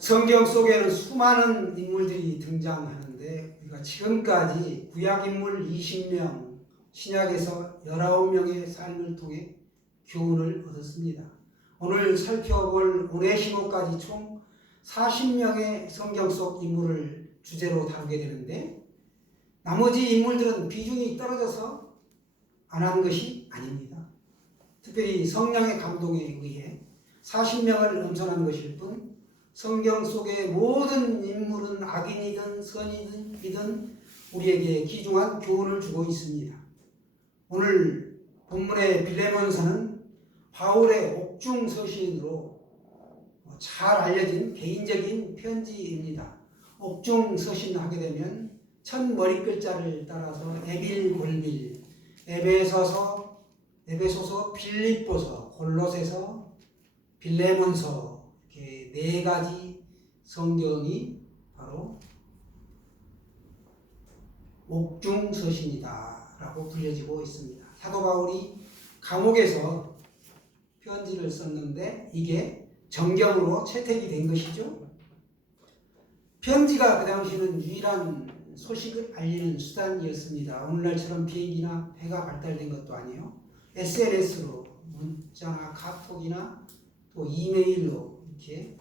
성경 속에는 수많은 인물들이 등장하는데 우리가 지금까지 구약 인물 20명, 신약에서 19명의 삶을 통해 교훈을 얻었습니다. 오늘 살펴볼 오네시모까지 총 40명의 성경 속 인물을 주제로 다루게 되는데 나머지 인물들은 비중이 떨어져서 안 한 것이 아닙니다. 특별히 성령의 감동에 의해 40명을 엄선한 것일 뿐 성경 속의 모든 인물은 악인이든 선인이든 우리에게 귀중한 교훈을 주고 있습니다. 오늘 본문의 빌레몬서는 바울의 옥중 서신으로 잘 알려진 개인적인 편지입니다. 옥중 서신 하게 되면 첫 머리 글자를 따라서 에빌골빌, 에베소서, 빌립보서, 골로새서, 빌레몬서 이렇게 네 가지 성경이 바로 옥중 서신이다라고 불려지고 있습니다. 사도 바울이 감옥에서 편지를 썼는데 이게 정경으로 채택이 된 것이죠. 편지가 그 당시에는 유일한 소식을 알리는 수단이었습니다. 오늘날처럼 비행기나 배가 발달된 것도 아니에요. SNS로 문자나 카톡이나 또 이메일로 이렇게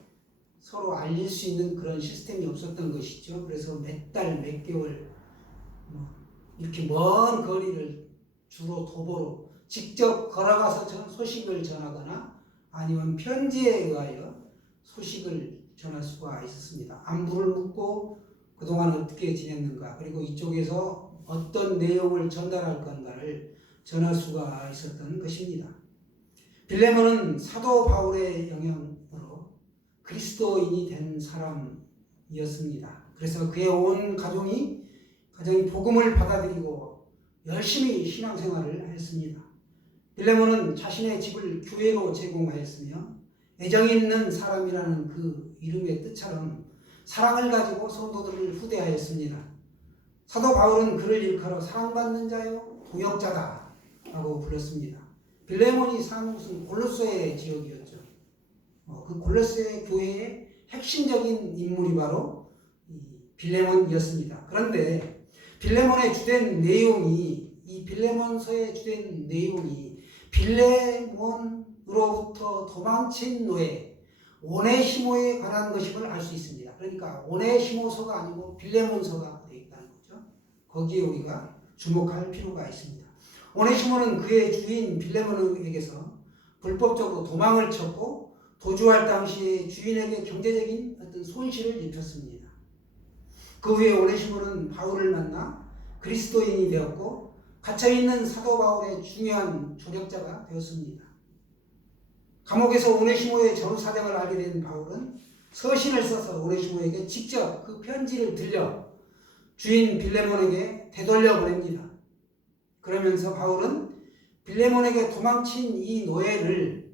서로 알릴 수 있는 그런 시스템이 없었던 것이죠. 그래서 몇 달, 몇 개월 이렇게 먼 거리를 주로 도보로 직접 걸어가서 소식을 전하거나 아니면 편지에 의하여 소식을 전할 수가 있었습니다. 안부를 묻고 그동안 어떻게 지냈는가 그리고 이쪽에서 어떤 내용을 전달할 건가를 전할 수가 있었던 것입니다. 빌레몬은 사도 바울의 영향으로 그리스도인이 된 사람이었습니다. 그래서 그의 온 가정이 복음을 받아들이고 열심히 신앙생활을 했습니다. 빌레몬은 자신의 집을 교회로 제공하였으며 애정 있는 사람이라는 그 이름의 뜻처럼 사랑을 가지고 성도들을 후대하였습니다. 사도 바울은 그를 일컬어 사랑받는 자요 동역자다 라고 불렀습니다. 빌레몬이 사는 곳은 골로새 지역이었죠. 그 골로새 교회의 핵심적인 인물이 바로 빌레몬이었습니다. 그런데 빌레몬의 주된 내용이 빌레몬서의 주된 내용이 빌레몬으로부터 도망친 노예 오네시모에 관한 것임을 알 수 있습니다. 그러니까 오네시모서가 아니고 빌레몬서가 되어 있다는 거죠. 거기에 우리가 주목할 필요가 있습니다. 오네시모는 그의 주인 빌레몬에게서 불법적으로 도망을 쳤고 도주할 당시에 주인에게 경제적인 어떤 손실을 입혔습니다. 그 후에 오네시모는 바울을 만나 그리스도인이 되었고 갇혀있는 사도 바울의 중요한 조력자가 되었습니다. 감옥에서 오네시모의 전후사정을 알게 된 바울은 서신을 써서 오네시모에게 직접 그 편지를 들려 주인 빌레몬에게 되돌려 보냅니다. 그러면서 바울은 빌레몬에게 도망친 이 노예를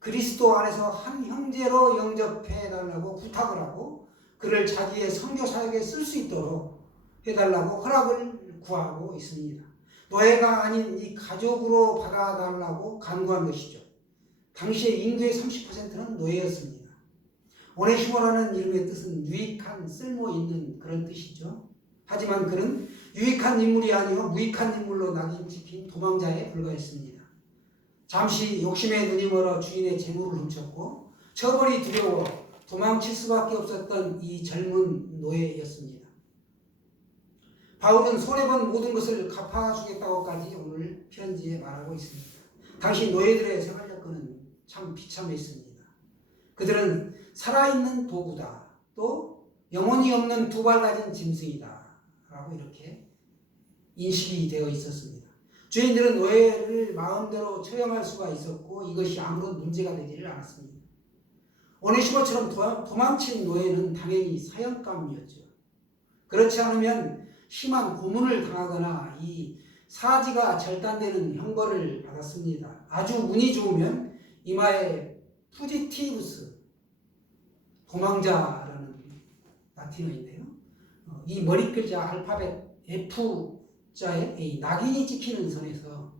그리스도 안에서 한 형제로 영접해달라고 부탁을 하고 그를 자기의 선교 사역에 쓸 수 있도록 해달라고 허락을 구하고 있습니다. 노예가 아닌 이 가족으로 받아달라고 간구한 것이죠. 당시에 인구의 30%는 노예였습니다. 오네시모라는 이름의 뜻은 유익한, 쓸모있는 그런 뜻이죠. 하지만 그는 유익한 인물이 아니고 무익한 인물로 낙인찍힌 도망자에 불과했습니다. 잠시 욕심에 눈이 멀어 주인의 재물을 훔쳤고 처벌이 두려워 도망칠 수밖에 없었던 이 젊은 노예였습니다. 바울은 손해본 모든 것을 갚아주겠다고까지 오늘 편지에 말하고 있습니다. 당시 노예들의 생활 여건은 참 비참했습니다. 그들은 살아있는 도구다. 또 영혼이 없는 두 발 가진 짐승이다. 라고 이렇게 인식이 되어 있었습니다. 주인들은 노예를 마음대로 처형할 수가 있었고 이것이 아무런 문제가 되지를 않았습니다. 오네시모처럼 도망친 노예는 당연히 사형감이었죠. 그렇지 않으면 심한 고문을 당하거나 이 사지가 절단되는 형벌을 받았습니다. 아주 운이 좋으면 이마에 푸지티부스, 도망자라는 라틴어인데요. 이 머리 글자 알파벳 F자에 이 낙인이 찍히는 선에서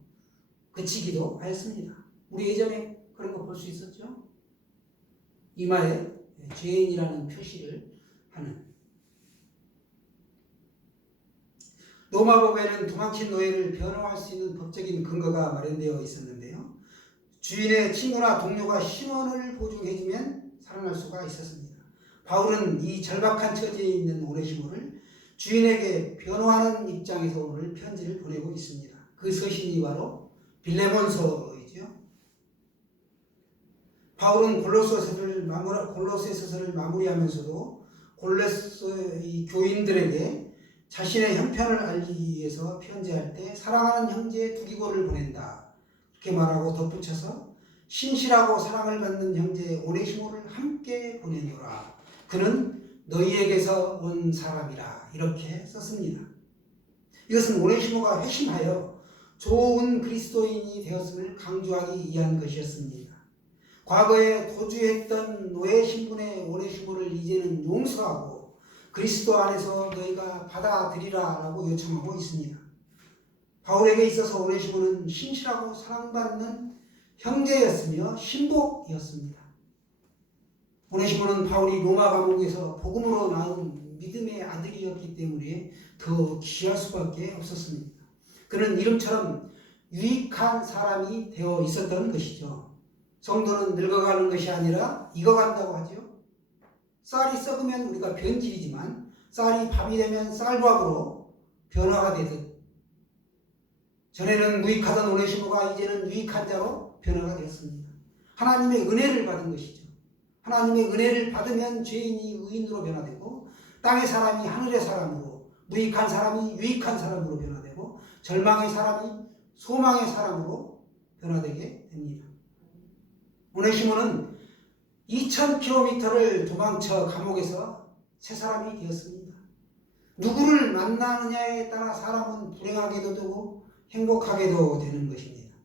그치기도 하였습니다. 우리 예전에 그런 거 볼 수 있었죠? 이마에 죄인이라는 표시를 하는. 로마법에는 도망친 노예를 변호할 수 있는 법적인 근거가 마련되어 있었는데요. 주인의 친구나 동료가 신원을 보증해주면 살아날 수가 있었습니다. 바울은 이 절박한 처지에 있는 오네시모를 주인에게 변호하는 입장에서 오늘 편지를 보내고 있습니다. 그 서신이 바로 빌레몬서이죠. 바울은 골로새서를 마무리하면서도 골로새 교인들에게 자신의 형편을 알기 위해서 편지할 때 사랑하는 형제 두기고를 보낸다. 이렇게 말하고 덧붙여서 신실하고 사랑을 받는 형제 오네시모를 함께 보내노라. 그는 너희에게서 온 사람이라. 이렇게 썼습니다. 이것은 오네시모가 회심하여 좋은 그리스도인이 되었음을 강조하기 위한 것이었습니다. 과거에 도주했던 노예 신분의 오네시모를 이제는 용서하고 그리스도 안에서 너희가 받아들이라 라고 요청하고 있습니다. 바울에게 있어서 오네시모는 신실하고 사랑받는 형제였으며 신복이었습니다. 오네시모는 바울이 로마 감옥에서 복음으로 낳은 믿음의 아들이었기 때문에 더 귀할 수밖에 없었습니다. 그는 이름처럼 유익한 사람이 되어 있었던 것이죠. 성도는 늙어가는 것이 아니라 익어간다고 하죠. 쌀이 썩으면 우리가 변질이지만 쌀이 밥이 되면 쌀밥으로 변화가 되듯 전에는 무익하던 오네시모가 이제는 유익한 자로 변화가 되었습니다. 하나님의 은혜를 받은 것이죠. 하나님의 은혜를 받으면 죄인이 의인으로 변화되고 땅의 사람이 하늘의 사람으로, 무익한 사람이 유익한 사람으로 변화되고 절망의 사람이 소망의 사람으로 변화되게 됩니다. 오네시모는 2000km를 도망쳐 감옥에서 새 사람이 되었습니다. 누구를 만나느냐에 따라 사람은 불행하게도 되고 행복하게도 되는 것입니다.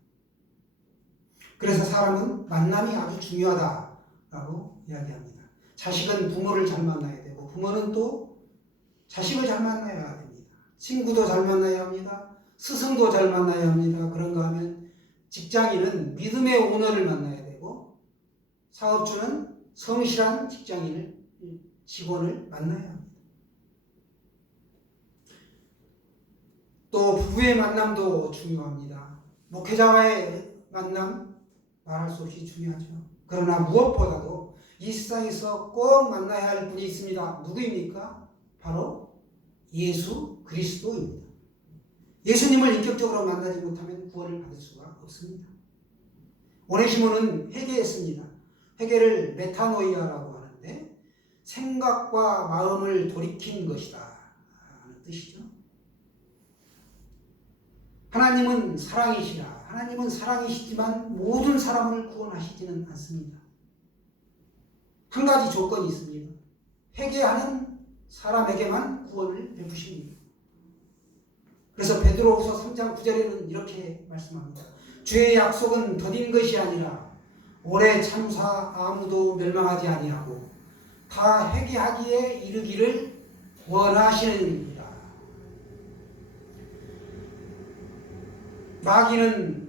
그래서 사람은 만남이 아주 중요하다라고 이야기합니다. 자식은 부모를 잘 만나야 되고 부모는 또 자식을 잘 만나야 됩니다. 친구도 잘 만나야 합니다. 스승도 잘 만나야 합니다. 그런가 하면 직장인은 믿음의 오너를 만나야 되고 사업주는 성실한 직원을 만나야 합니다. 또 부부의 만남도 중요합니다. 목회자와의 만남 말할 수 없이 중요하죠. 그러나 무엇보다도 이 세상에서 꼭 만나야 할 분이 있습니다. 누구입니까? 바로 예수 그리스도입니다. 예수님을 인격적으로 만나지 못하면 구원을 받을 수가 없습니다. 오네시모는 회개했습니다. 회개를 메타노이아라고 하는데 생각과 마음을 돌이킨 것이다 하는 뜻이죠. 하나님은 사랑이시라. 하나님은 사랑이시지만 모든 사람을 구원하시지는 않습니다. 한 가지 조건이 있습니다. 회개하는 사람에게만 구원을 베푸십니다. 그래서 베드로후서 3장 9절에는 이렇게 말씀합니다. 주의 약속은 더딘 것이 아니라 오래 참사 아무도 멸망하지 아니하고 다 회개하기에 이르기를 원하시는 일입니다. 마귀는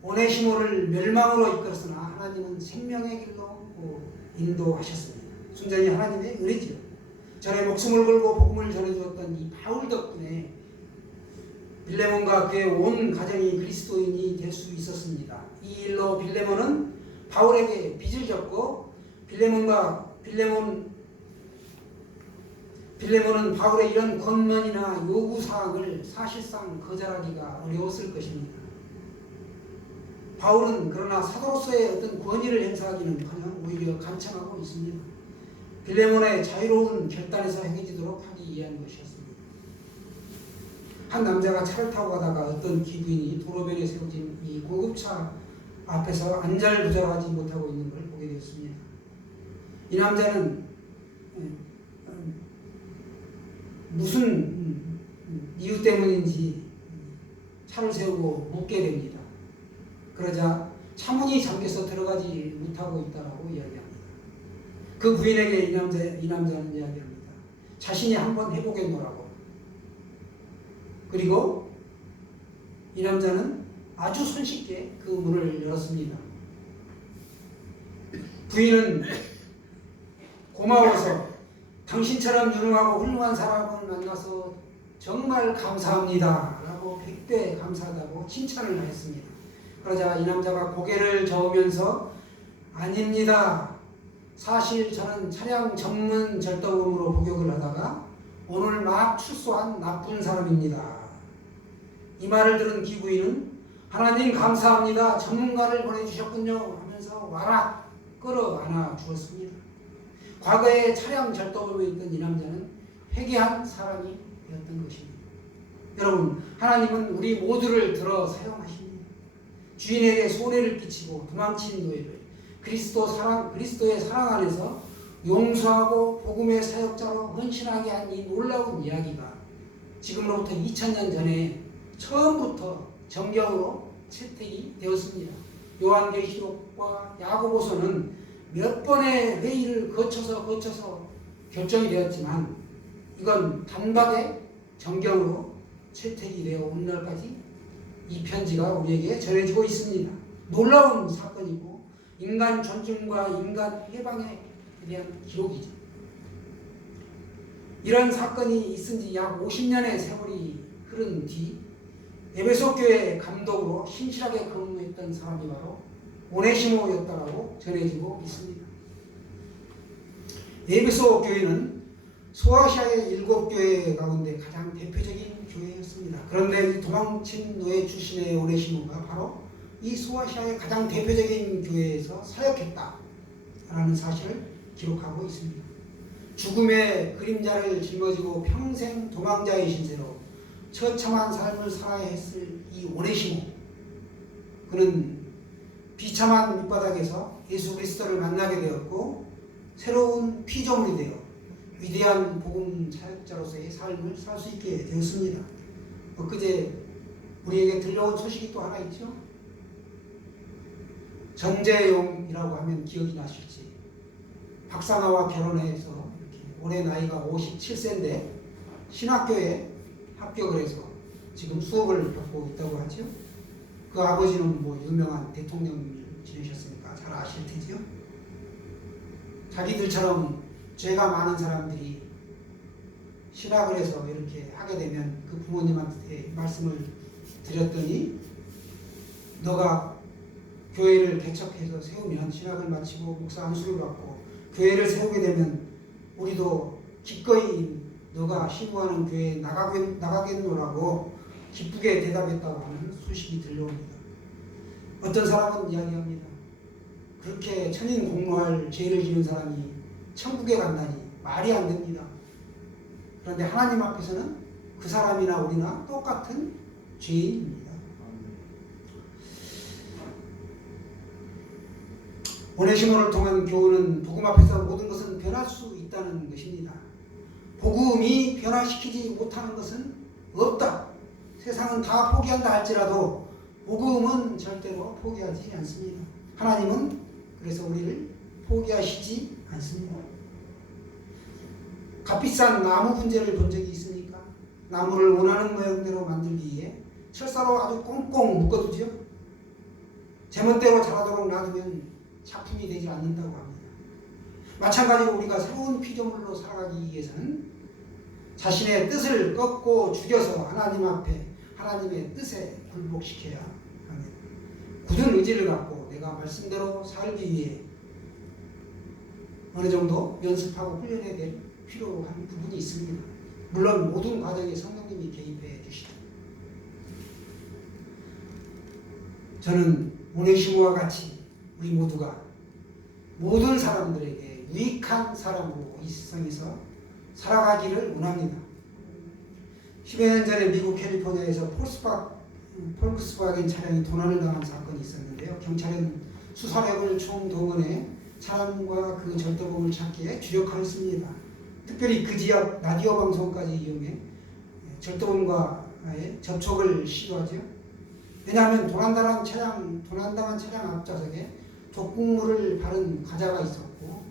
오네시모를 멸망으로 이끌었으나 하나님은 생명의 길로 인도하셨습니다. 순전히 하나님의 은혜지요. 전에 목숨을 걸고 복음을 전해주었던 이 바울 덕분에 빌레몬과 그의 온 가정이 그리스도인이 될 수 있었습니다. 이 일로 빌레몬은 바울에게 빚을 졌고 빌레몬은 바울의 이런 권면이나 요구사항을 사실상 거절하기가 어려웠을 것입니다. 바울은 그러나 사도로서의 어떤 권위를 행사하기는커녕 오히려 간청하고 있습니다. 빌레몬의 자유로운 결단에서 행해지도록 하기 위한 것이었습니다. 한 남자가 차를 타고 가다가 어떤 기부인이 도로변에 세워진 이 고급차 앞에서 안절부절하지 못하고 있는 걸 보게 되었습니다. 이 남자는 무슨 이유 때문인지 차를 세우고 묻게 됩니다. 그러자 차문이 잠겨서 들어가지 못하고 있다라고 이야기합니다. 그 부인에게 이 남자는 이야기합니다. 자신이 한번 해보겠노라고. 그리고 이 남자는 아주 손쉽게 그 문을 열었습니다. 부인은 고마워서 당신처럼 유능하고 훌륭한 사람을 만나서 정말 감사합니다 라고 100배 감사하다고 칭찬을 했습니다. 그러자 이 남자가 고개를 저으면서 아닙니다. 사실 저는 차량 전문 절도범으로 복역을 하다가 오늘 막 출소한 나쁜 사람입니다. 이 말을 들은 기부인은 하나님 감사합니다. 전문가를 보내주셨군요 하면서 와락 끌어안아 주었습니다. 과거에 차량 절도범에 있던 이 남자는 회개한 사람이 되었던 것입니다. 여러분, 하나님은 우리 모두를 들어 사용하십니다. 주인에게 손해를 끼치고 도망친 노예를 그리스도의 사랑 안에서 용서하고 복음의 사역자로 헌신하게 한 이 놀라운 이야기가 지금으로부터 2000년 전에 처음부터 정경으로 채택이 되었습니다. 요한계시록과 야고보서는 몇 번의 회의를 거쳐서 결정이 되었지만 이건 단박에 정경으로 채택이 되어 오늘날까지 이 편지가 우리에게 전해지고 있습니다. 놀라운 사건이고 인간 존중과 인간 해방에 대한 기록이죠. 이런 사건이 있은 지 약 50년의 세월이 흐른 뒤 에베소 교회 감독으로 신실하게 근무했던 사람이 바로 오네시모였다라고 전해지고 있습니다. 에베소 교회는 소아시아의 7교회 가운데 가장 대표적인 교회였습니다. 그런데 이 도망친 노예 출신의 오네시모가 바로 이 소아시아의 가장 대표적인 교회에서 사역했다라는 사실을 기록하고 있습니다. 죽음의 그림자를 짊어지고 평생 도망자의 신세로 처참한 삶을 살아야 했을 이 오네시모, 그는 비참한 밑바닥에서 예수 그리스도를 만나게 되었고 새로운 피조물이 되어 위대한 복음 사역자로서의 삶을 살 수 있게 되었습니다. 엊그제 우리에게 들려온 소식이 또 하나 있죠. 정재용이라고 하면 기억이 나실지, 박사나와 결혼해서 이렇게 올해 나이가 57세인데 신학교에 합격을 해서 지금 수업을 받고 있다고 하죠. 그 아버지는 뭐 유명한 대통령을 지내셨으니까 잘 아실 테지요. 자기들처럼 죄가 많은 사람들이 신학을 해서 이렇게 하게 되면 그 부모님한테 말씀을 드렸더니 너가 교회를 개척해서 세우면 신학을 마치고 목사 안수를 받고 교회를 세우게 되면 우리도 기꺼이 너가 신고하는 교회에 나가겠노라고 기쁘게 대답했다고 하는 소식이 들려옵니다. 어떤 사람은 이야기합니다. 그렇게 천인 공로할 죄를 지은 사람이 천국에 간다니 말이 안 됩니다. 그런데 하나님 앞에서는 그 사람이나 우리나 똑같은 죄인입니다. 오네시모를 통한 교훈은 복음 앞에서 모든 것은 변할 수 있다는 것입니다. 복음이 변화시키지 못하는 것은 없다. 세상은 다 포기한다 할지라도 복음은 절대로 포기하지 않습니다. 하나님은 그래서 우리를 포기하시지 않습니다. 값비싼 나무 분재를 본 적이 있습니까? 나무를 원하는 모양대로 만들기 위해 철사로 아주 꽁꽁 묶어두죠. 제멋대로 자라도록 놔두면 작품이 되지 않는다고 합니다. 마찬가지로 우리가 새로운 피조물로 살아가기 위해서는 자신의 뜻을 꺾고 죽여서 하나님 앞에 하나님의 뜻에 굴복시켜야 합니다. 굳은 의지를 갖고 내가 말씀대로 살기 위해 어느 정도 연습하고 훈련해야 될 필요한 부분이 있습니다. 물론 모든 과정에 성령님이 개입해 주시죠. 저는 오네시모와 같이 우리 모두가 모든 사람들에게 유익한 사람으로 이 세상에서 살아가기를 원합니다. 10여 년 전에 미국 캘리포니아에서 폴크스바겐 차량이 도난을 당한 사건이 있었는데요. 경찰은 수사력을 총동원해 차량과 그 절도범을 찾기에 주력하였습니다. 특별히 그 지역 라디오 방송까지 이용해 절도범과의 접촉을 시도하죠. 왜냐하면 도난당한 차량 앞좌석에 족국물을 바른 과자가 있었고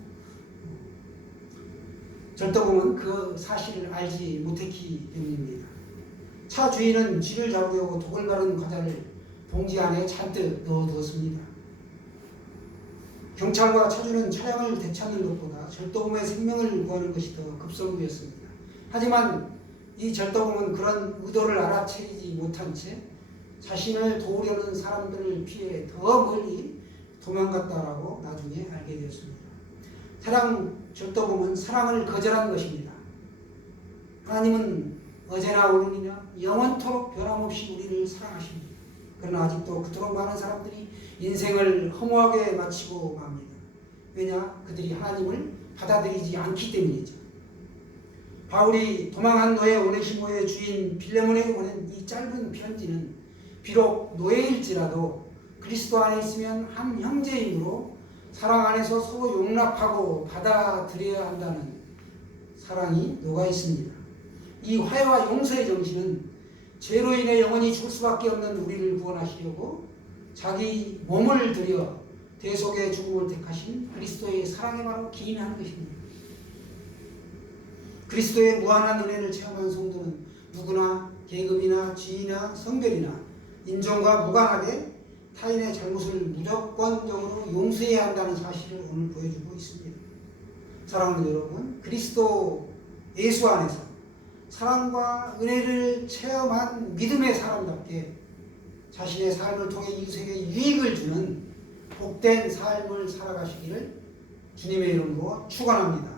절도범은 그 사실을 알지 못했기 때문입니다. 차 주인은 쥐를 잡으려고 독을 바른 과자를 봉지 안에 잔뜩 넣어두었습니다. 경찰과 차주는 차량을 되찾는 것보다 절도범의 생명을 구하는 것이 더 급선무였습니다. 하지만 이 절도범은 그런 의도를 알아채지 못한 채 자신을 도우려는 사람들을 피해 더 멀리 도망갔다라고 나중에 알게 되었습니다. 절도범은 사랑을 거절한 것입니다. 하나님은 어제나 오늘이나 영원토록 변함없이 우리를 사랑하십니다. 그러나 아직도 그토록 많은 사람들이 인생을 허무하게 마치고 맙니다. 왜냐? 그들이 하나님을 받아들이지 않기 때문이죠. 바울이 도망한 노예 오네시모의 주인 빌레몬에게 보낸 이 짧은 편지는 비록 노예일지라도 그리스도 안에 있으면 한 형제이므로 사랑 안에서 서로 용납하고 받아들여야 한다는 사랑이 녹아 있습니다. 이 화해와 용서의 정신은 죄로 인해 영원히 죽을 수밖에 없는 우리를 구원하시려고 자기 몸을 들여 대속의 죽음을 택하신 그리스도의 사랑에 바로 기인하는 것입니다. 그리스도의 무한한 은혜를 체험한 성도는 누구나 계급이나 지위나 성별이나 인종과 무관하게 타인의 잘못을 무조건적으로 용서해야 한다는 사실을 오늘 보여주고 있습니다. 사랑하는 여러분, 그리스도 예수 안에서 사랑과 은혜를 체험한 믿음의 사람답게 자신의 삶을 통해 이웃에게 유익을 주는 복된 삶을 살아가시기를 주님의 이름으로 축원합니다.